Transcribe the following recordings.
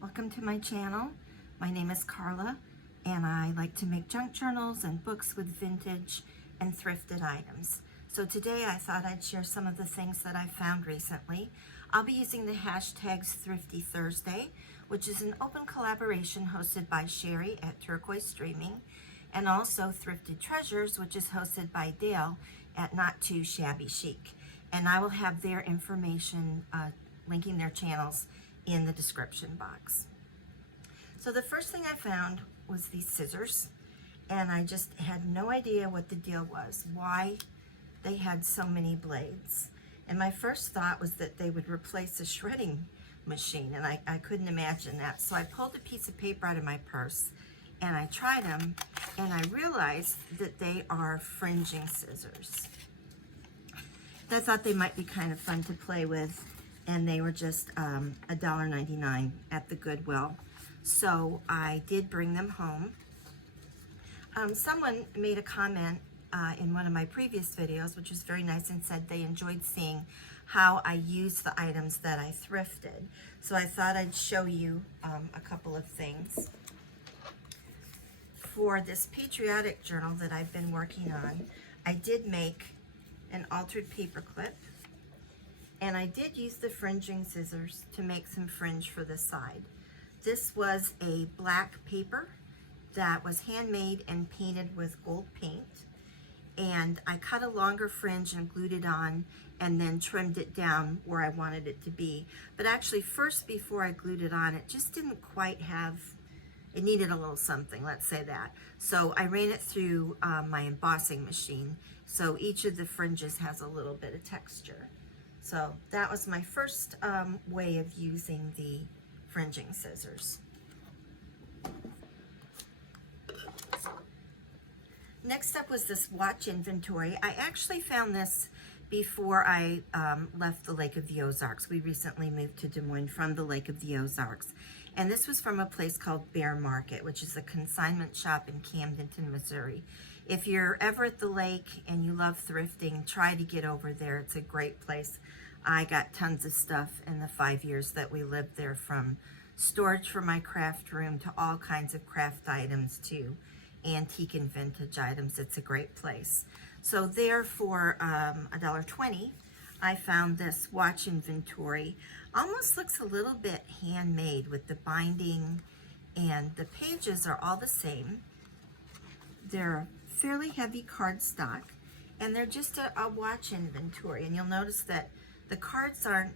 Welcome to my channel. My name is Carla and I like to make junk journals and books with vintage and thrifted items. So today I thought I'd share some of the things that I found recently. I'll be using the hashtags Thrifty Thursday, which is an open collaboration hosted by Sheree at Turquoise Streaming, and also Thrifted Treasures, which is hosted by Dale at Not Too Shabby Chic. And I will have their information, linking their channels in the description box. So the first thing I found was these scissors, and I just had no idea what the deal was, why they had so many blades. And my first thought was that they would replace a shredding machine, and I couldn't imagine that. So I pulled a piece of paper out of my purse and I tried them, and I realized that they are fringing scissors. I thought they might be kind of fun to play with, and they were just $1.99 at the Goodwill. So I did bring them home. Someone made a comment in one of my previous videos, which was very nice, and said they enjoyed seeing how I use the items that I thrifted. So I thought I'd show you a couple of things. For this patriotic journal that I've been working on, I did make an altered paper clip, and I did use the fringing scissors to make some fringe for the side. This was a black paper that was handmade and painted with gold paint, and I cut a longer fringe and glued it on and then trimmed it down where I wanted it to be. But actually first, before I glued it on, it just didn't quite have, it needed a little something, let's say that. So I ran it through my embossing machine, so each of the fringes has a little bit of texture. So that was my first way of using the fringing scissors. Next up was this watch inventory. I actually found this before I left the Lake of the Ozarks. We recently moved to Des Moines from the Lake of the Ozarks. And this was from a place called Bear Market, which is a consignment shop in Camdenton, Missouri. If you're ever at the lake and you love thrifting, try to get over there. It's a great place. I got tons of stuff in the 5 years that we lived there, from storage for my craft room to all kinds of craft items to antique and vintage items. It's a great place. So there, for $1.20, I found this watch inventory. Almost looks a little bit handmade with the binding, and the pages are all the same. They're fairly heavy cardstock, and they're just a watch inventory. And you'll notice that the cards aren't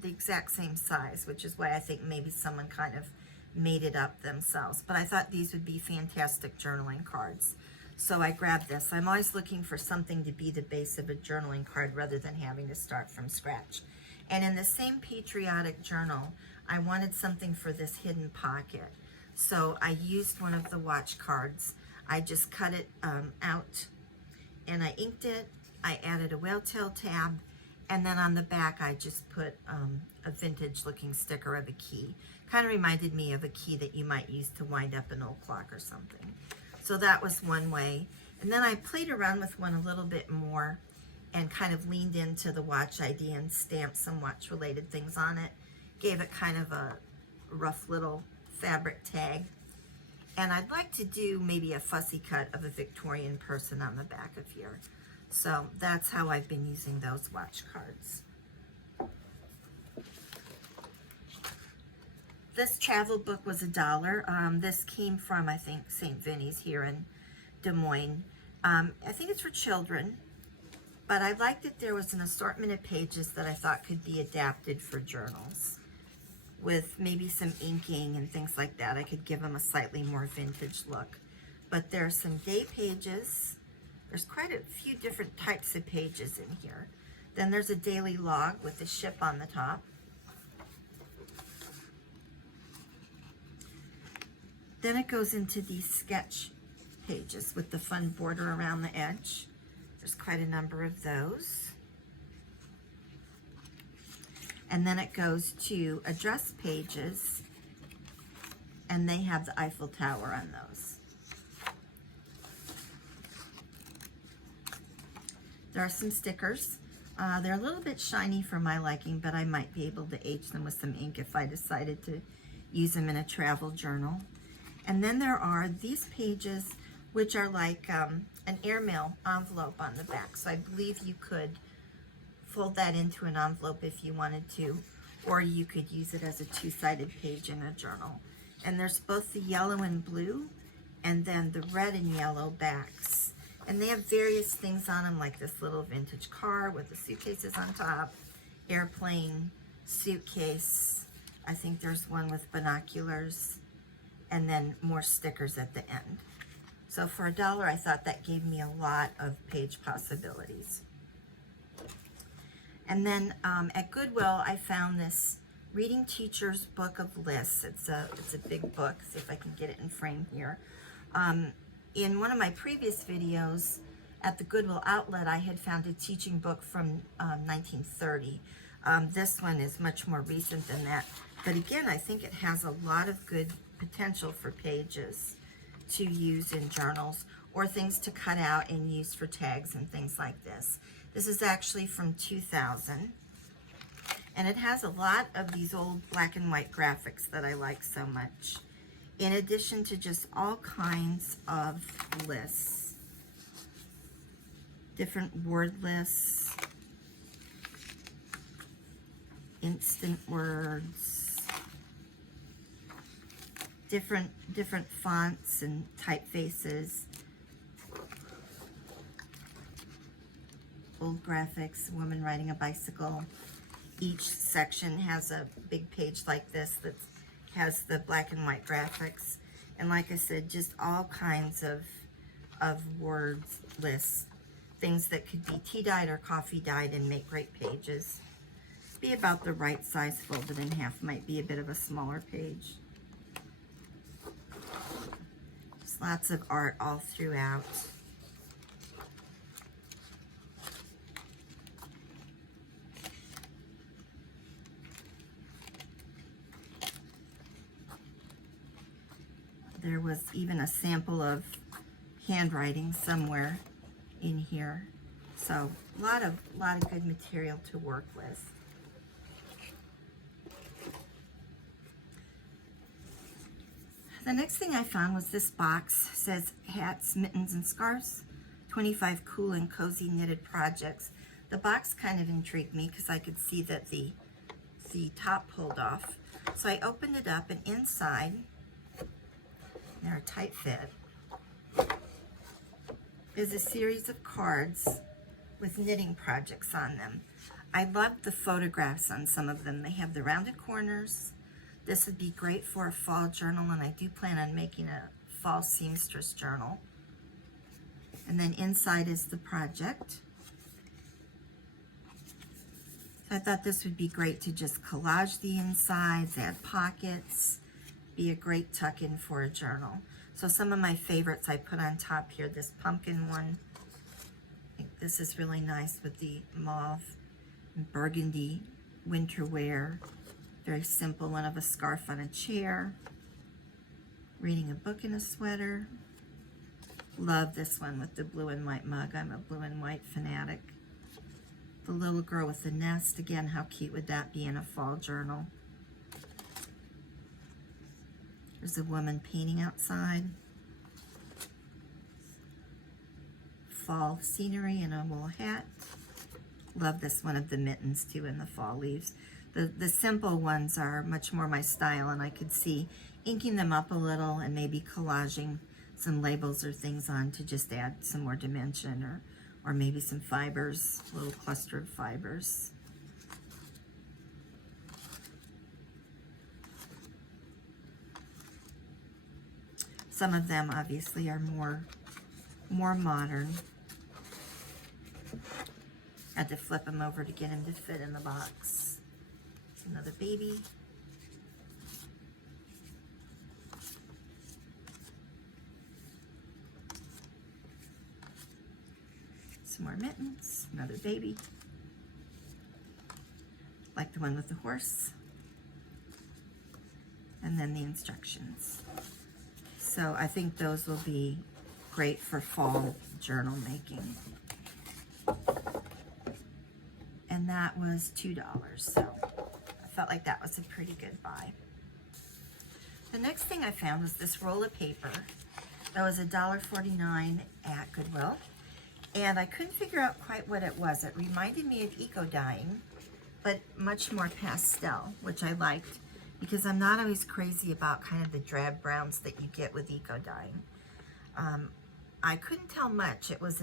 the exact same size, which is why I think maybe someone kind of made it up themselves. But I thought these would be fantastic journaling cards. So I grabbed this. I'm always looking for something to be the base of a journaling card rather than having to start from scratch. And in the same patriotic journal, I wanted something for this hidden pocket. So I used one of the watch cards. I just cut it out and I inked it. I added a whale tail tab, and then on the back I just put a vintage looking sticker of a key. Kind of reminded me of a key that you might use to wind up an old clock or something. So that was one way. And then I played around with one a little bit more and kind of leaned into the watch idea and stamped some watch related things on it. Gave it kind of a rough little fabric tag. And I'd like to do maybe a fussy cut of a Victorian person on the back of here. So that's how I've been using those watch cards. This travel book was $1. This came from, I think, St. Vinny's here in Des Moines. I think it's for children, but I liked that there was an assortment of pages that I thought could be adapted for journals, with maybe some inking and things like that. I could give them a slightly more vintage look. But there are some date pages. There's quite a few different types of pages in here. Then there's a daily log with the ship on the top. Then it goes into these sketch pages with the fun border around the edge. There's quite a number of those. And then it goes to address pages, and they have the Eiffel Tower on those. There are some stickers. They're a little bit shiny for my liking, but I might be able to age them with some ink if I decided to use them in a travel journal. And then there are these pages, which are like an airmail envelope on the back. So I believe you could fold that into an envelope if you wanted to, or you could use it as a two-sided page in a journal. And there's both the yellow and blue, and then the red and yellow backs. And they have various things on them, like this little vintage car with the suitcases on top, airplane, suitcase. I think there's one with binoculars, and then more stickers at the end. So for $1, I thought that gave me a lot of page possibilities. And then at Goodwill, I found this Reading Teacher's Book of Lists. It's a big book. See if I can get it in frame here. In one of my previous videos at the Goodwill outlet, I had found a teaching book from 1930. This one is much more recent than that. But again, I think it has a lot of good potential for pages to use in journals, or things to cut out and use for tags and things like this. This is actually from 2000. And it has a lot of these old black and white graphics that I like so much, in addition to just all kinds of lists. Different word lists, instant words, different fonts and typefaces, old graphics, woman riding a bicycle. Each section has a big page like this that has the black and white graphics. And like I said, just all kinds of words lists, things that could be tea dyed or coffee dyed and make great pages. Be about the right size, folded in half, might be a bit of a smaller page. Just lots of art all throughout. There was even a sample of handwriting somewhere in here. So a lot of good material to work with. The next thing I found was this box. It says hats, mittens, and scarves. 25 cool and cozy knitted projects. The box kind of intrigued me because I could see that the top pulled off. So I opened it up, and inside, they're a tight fit, is a series of cards with knitting projects on them. I love the photographs on some of them. They have the rounded corners. This would be great for a fall journal, and I do plan on making a fall seamstress journal. And then inside is the project. So I thought this would be great to just collage the insides, add pockets, be a great tuck-in for a journal. So some of my favorites I put on top here. This pumpkin one, I think this is really nice with the mauve and burgundy winter wear. Very simple one of a scarf on a chair. Reading a book in a sweater. Love this one with the blue and white mug. I'm a blue and white fanatic. The little girl with the nest. Again, how cute would that be in a fall journal? There's a woman painting outside. Fall scenery in a wool hat. Love this one of the mittens too in the fall leaves. The simple ones are much more my style, and I could see inking them up a little and maybe collaging some labels or things on to just add some more dimension, or maybe some fibers, a little cluster of fibers. Some of them obviously are more modern. Had to flip them over to get them to fit in the box. It's another baby. Some more mittens, another baby. Like the one with the horse. And then the instructions. So I think those will be great for fall journal making. And that was $2, so I felt like that was a pretty good buy. The next thing I found was this roll of paper that was $1.49 at Goodwill, and I couldn't figure out quite what it was. It reminded me of eco dyeing, but much more pastel, which I liked because I'm not always crazy about kind of the drab browns that you get with eco dyeing. I couldn't tell much. It was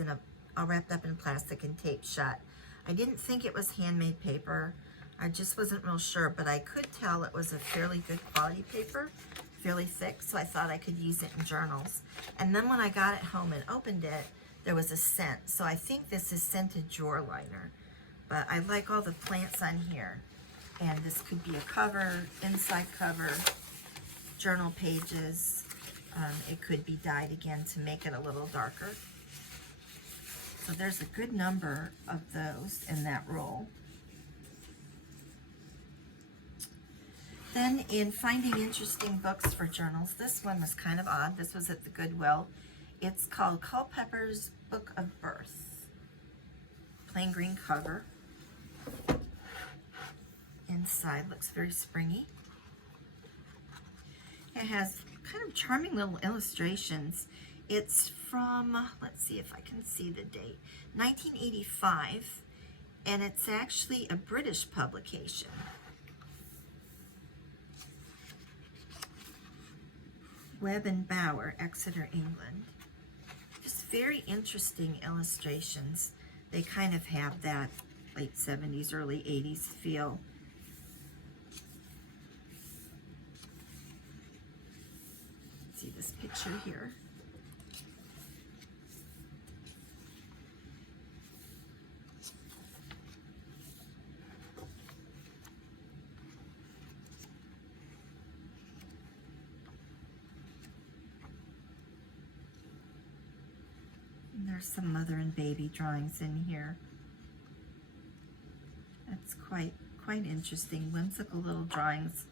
all wrapped up in plastic and taped shut. I didn't think it was handmade paper. I just wasn't real sure, but I could tell it was a fairly good quality paper, fairly thick, so I thought I could use it in journals. And then when I got it home and opened it, there was a scent. So I think this is scented drawer liner. But I like all the plants on here. And this could be a cover, inside cover, journal pages. It could be dyed again to make it a little darker. So there's a good number of those in that roll. Then in finding interesting books for journals, this one was kind of odd. This was at the Goodwill. It's called Culpepper's Book of Birth. Plain green cover. Inside looks very springy. It has kind of charming little illustrations. It's from, let's see if I can see the date, 1985, and it's actually a British publication. Webb and Bower, Exeter, England. Just very interesting illustrations. They kind of have that late 70s, early 80s feel. See this picture here. And there's some mother and baby drawings in here. That's quite interesting, whimsical little drawings,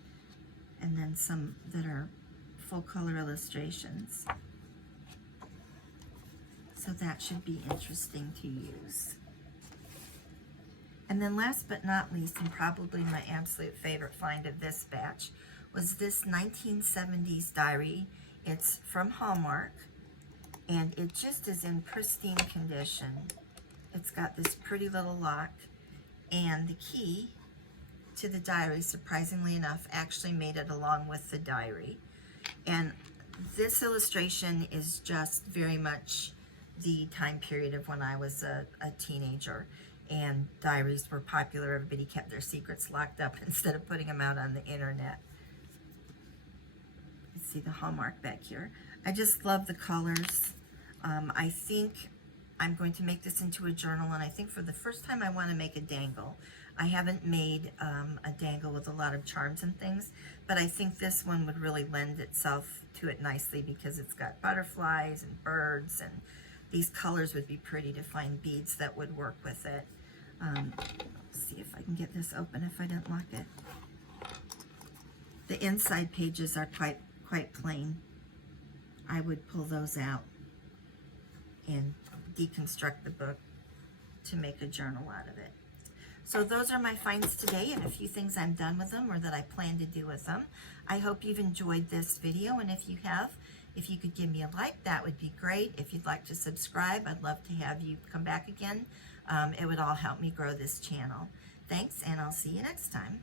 and then some that are full color illustrations. So that should be interesting to use. And then last but not least, and probably my absolute favorite find of this batch, was this 1970s diary. It's from Hallmark, and it just is in pristine condition. It's got this pretty little lock, and the key to the diary, surprisingly enough, actually made it along with the diary. And this illustration is just very much the time period of when I was a teenager, and diaries were popular. Everybody kept their secrets locked up instead of putting them out on the internet. You see the Hallmark back here. I just love the colors. I think I'm going to make this into a journal, and I think for the first time I want to make a dangle. I haven't made a dangle with a lot of charms and things, but I think this one would really lend itself to it nicely because it's got butterflies and birds, and these colors would be pretty to find beads that would work with it. Let's see if I can get this open if I didn't lock it. The inside pages are quite plain. I would pull those out and deconstruct the book to make a journal out of it. So those are my finds today, and a few things I'm done with them or that I plan to do with them. I hope you've enjoyed this video, and if you have, if you could give me a like, that would be great. If you'd like to subscribe, I'd love to have you come back again. It would all help me grow this channel. Thanks, and I'll see you next time.